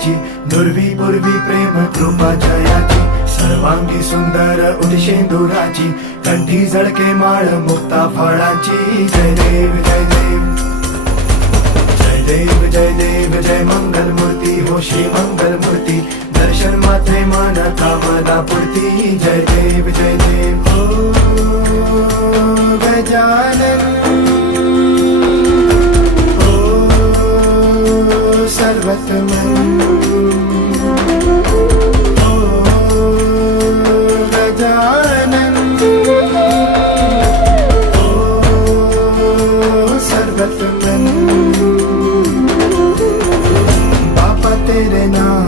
जयाची, नुरवी पूर्वी प्रेम कृपा जयाची, सर्वांगी सुंदर उदिशेंदुराची, कंठी झळके माळ मुक्ता फळाची. जय देव जय देव जय देव जय देव जय मंगल मूर्ती हो श्री मंगल मूर्ती, दर्शन मात्रे मन कामना पूर्ती. जय देव जय देव ओ गजानन ओ सर्वतमन ओ गजानन ओ सर्वतमन. बापा तेरे नाम